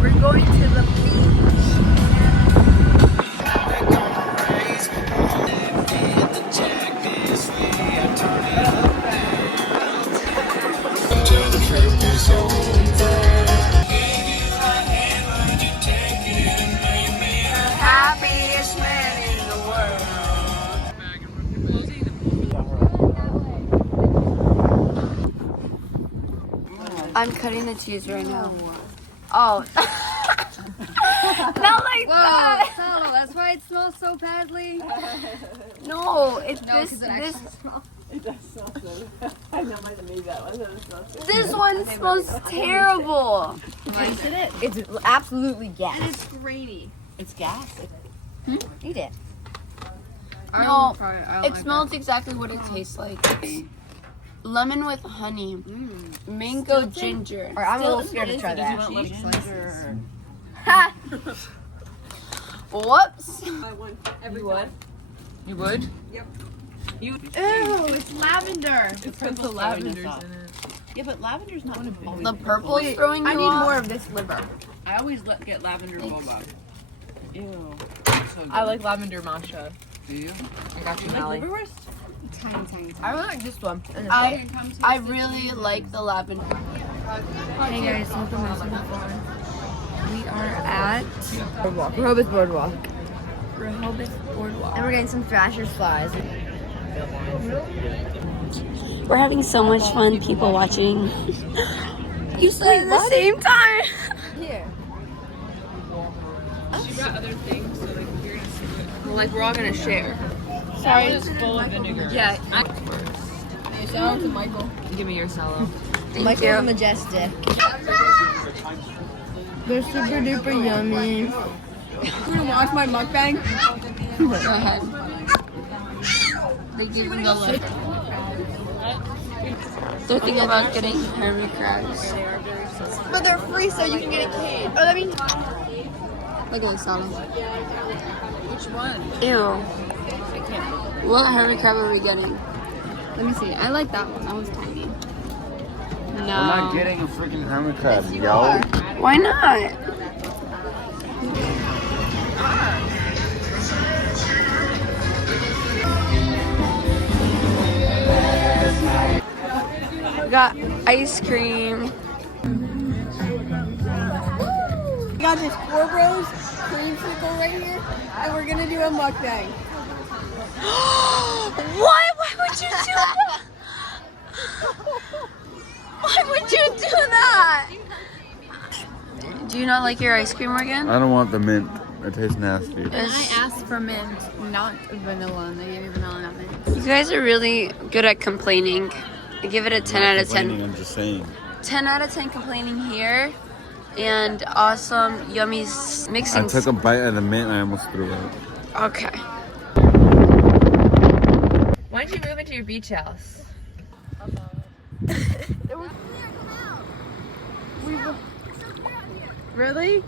We're going to the beach. Happiest man in the world. I'm cutting the cheese right now. Oh. Not like that. Salo, that's why it smells so badly. No, it's No, this. 'cause it This. It does smell good. I know might have made that one. It smells good. This one smells terrible. Tasted it? It's absolutely gas. And it's grainy. It's gas. Eat it. No, it smells exactly what it tastes like. It's lemon with honey, mango ginger. Alright, I'm a little scared to try that. Ha! Whoops. I won. Everyone. You would? Ew, it's lavender. It's got the lavenders in it. Yeah, but lavender's not one of The purple is throwing you I need off. more of this liver. I always get lavender boba. Ew. I like lavender matcha. Do you? I got you, Mallie. Tiny, tiny, tiny. I really like this one. I really like the lavender. Hey guys, welcome back to the farm. We are at Rehoboth Boardwalk. Rehoboth Boardwalk. And we're getting some Thrasher's flies. We're having so much fun, people watching. You said at the same time. Here. She brought other things, so like you're gonna see it. Like we're all gonna share. Sorry. It's full of vinegar. Yeah. First. Shout out to Michael. Give me your salad. Thank Michael's you. Majestic. They're super duper yummy. You gonna watch my mukbang? Go ahead. They give me the lip. They're thinking about getting Harry crabs. But they're free, so you can get a kid. Oh, I mean, Look at this salad. Which one? Ew. What Harry crab are we getting? let me see. I like that one. That one's tiny. I'm not No. getting a freaking hermit crab, yo. Why not? We got ice cream. We got this Four Bros creamsicle right here, and we're gonna do a mukbang. What? Why would you do that? Why would you do that? Do you not like your ice cream, Morgan? I don't want the mint. It tastes nasty. And I asked for mint, not vanilla, and they gave me vanilla, not mint. You guys are really good at complaining. I give it a 10 out of 10. I'm just saying. 10 out of 10 complaining here. And awesome, yummy mixing. I took a bite of the mint and I almost threw it. Okay. Why don't you move into your beach house? Really?